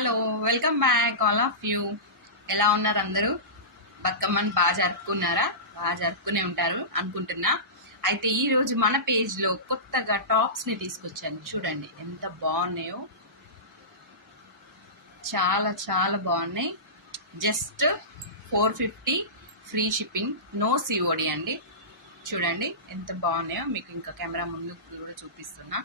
Hello welcome back all of you. ఎలా ఉన్నారు అందరూ? బతుకమ్మని బాగా జరుపుకున్నారా? బాగా జరుపుకునే ఉంటారు అనుకుంటున్నా. అయితే ఈరోజు మన పేజ్లో కొత్తగా టాప్స్ని తీసుకొచ్చాను. చూడండి ఎంత బాగున్నాయో. చాలా చాలా బాగున్నాయి. Just four fifty free shipping no COD అండి. చూడండి ఎంత బాగున్నాయో. మీకు ఇంకా కెమెరా ముందు కూడా చూపిస్తున్నా.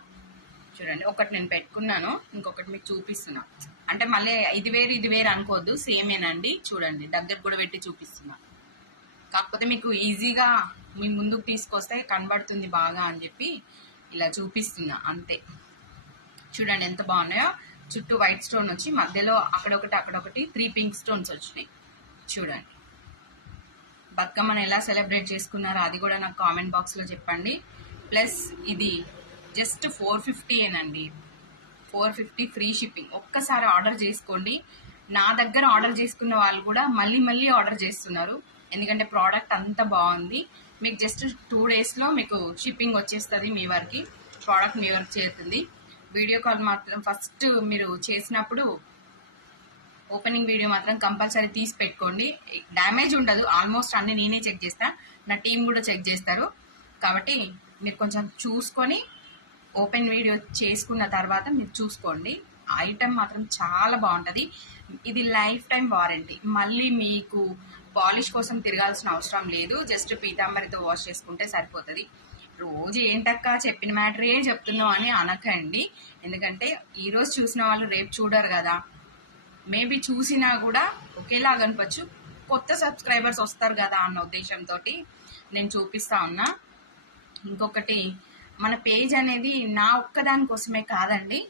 చూడండి ఒకటి నేను పెట్టుకున్నాను ఇంకొకటి మీకు చూపిస్తున్నా. అంటే మళ్ళీ ఇది వేరు ఇది వేరు అనుకోవద్దు సేమేనండి. చూడండి దగ్గర కూడా పెట్టి చూపిస్తున్నా. కాకపోతే మీకు ఈజీగా మీ ముందుకు తీసుకొస్తే కనబడుతుంది బాగా అని చెప్పి ఇలా చూపిస్తున్నా అంతే. చూడండి ఎంత బాగున్నాయో. చుట్టూ వైట్ స్టోన్ వచ్చి మధ్యలో అక్కడొకటి అక్కడొకటి త్రీ పింక్ స్టోన్స్ వచ్చినాయి. చూడండి. బతుకమ్మను ఎలా సెలబ్రేట్ చేసుకున్నారో అది కూడా నాకు కామెంట్ బాక్స్లో చెప్పండి. ప్లస్ ఇది జస్ట్ ఫోర్ ఫిఫ్టీయేనండి ఫోర్ ఫిఫ్టీ ఫ్రీ షిప్పింగ్. ఒక్కసారి ఆర్డర్ చేసుకోండి. నా దగ్గర ఆర్డర్ చేసుకున్న వాళ్ళు కూడా మళ్ళీ మళ్ళీ ఆర్డర్ చేస్తున్నారు. ఎందుకంటే ప్రోడక్ట్ అంత బాగుంది. మీకు జస్ట్ టూ డేస్లో మీకు షిప్పింగ్ వచ్చేస్తుంది మీ వారికి. ప్రోడక్ట్ మీ వరకు చేరుతుంది. వీడియో కాల్ మాత్రం ఫస్ట్ మీరు చేసినప్పుడు ఓపెనింగ్ వీడియో మాత్రం కంపల్సరీ తీసి పెట్టుకోండి. డ్యామేజ్ ఉండదు. ఆల్మోస్ట్ అన్ని నేనే చెక్ చేస్తా. నా టీం కూడా చెక్ చేస్తారు. కాబట్టి మీరు కొంచెం చూసుకొని ఓపెన్ వీడియో చేసుకున్న తర్వాత మీరు చూసుకోండి. ఐటమ్ మాత్రం చాలా బాగుంటుంది. ఇది లైఫ్ టైం వారంటీ. మళ్ళీ మీకు పాలిష్ కోసం తిరగాల్సిన అవసరం లేదు. జస్ట్ పీతాంబరితో వాష్ చేసుకుంటే సరిపోతుంది. రోజు ఏంటక్క చెప్పిన మ్యాటరే చెప్తున్నావు అని అనకండి. ఎందుకంటే ఈరోజు చూసిన వాళ్ళు రేపు చూడరు కదా. మేబీ చూసినా కూడా ఒకేలాగా అనిపచ్చు కొత్త సబ్స్క్రైబర్స్ వస్తారు కదా అన్న ఉద్దేశంతో నేను చూపిస్తా ఉన్నా. ఇంకొకటి మన పేజ్ అనేది నా ఒక్కదాని కోసమే కాదండి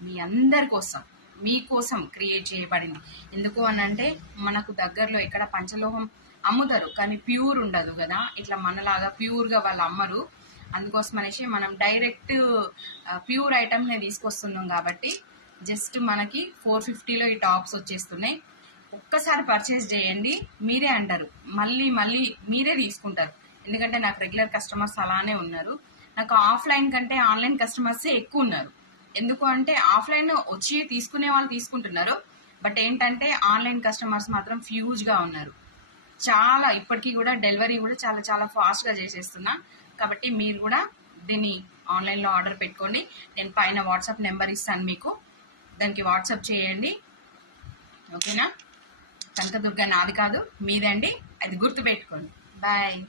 మీ అందరి కోసం మీకోసం క్రియేట్ చేయబడింది. ఎందుకు అని అంటే మనకు దగ్గరలో ఇక్కడ పంచలోహం అమ్ముతారు కానీ ప్యూర్ ఉండదు కదా. ఇట్లా మనలాగా ప్యూర్గా వాళ్ళు అమ్మరు. అందుకోసం అనేసి మనం డైరెక్ట్ ప్యూర్ ఐటమ్నే తీసుకొస్తున్నాం కాబట్టి జస్ట్ మనకి ఫోర్ ఫిఫ్టీలో ఈ టాప్స్ వచ్చేస్తున్నాయి. ఒక్కసారి పర్చేస్ చేయండి మీరే అంటారు. మళ్ళీ మళ్ళీ మీరే తీసుకుంటారు. ఎందుకంటే నాకు రెగ్యులర్ కస్టమర్స్ అలానే ఉన్నారు. నాకు ఆఫ్లైన్ కంటే ఆన్లైన్ కస్టమర్సే ఎక్కువ ఉన్నారు ఎందుకు అంటే ఆఫ్లైన్ వచ్చి తీసుకునే వాళ్ళు తీసుకుంటున్నారు. బట్ ఏంటంటే ఆన్లైన్ కస్టమర్స్ మాత్రం ఫ్యూజ్గా ఉన్నారు. చాలా ఇప్పటికీ కూడా డెలివరీ కూడా చాలా చాలా ఫాస్ట్గా చేసేస్తున్నా. కాబట్టి మీరు కూడా దీన్ని ఆన్లైన్లో ఆర్డర్ పెట్టుకోండి. నేను పైన వాట్సాప్ నెంబర్ ఇస్తాను మీకు. దానికి వాట్సాప్ చేయండి. ఓకేనా? కనకదుర్గ నాది కాదు. మీదండి. అది గుర్తుపెట్టుకోండి. బాయ్.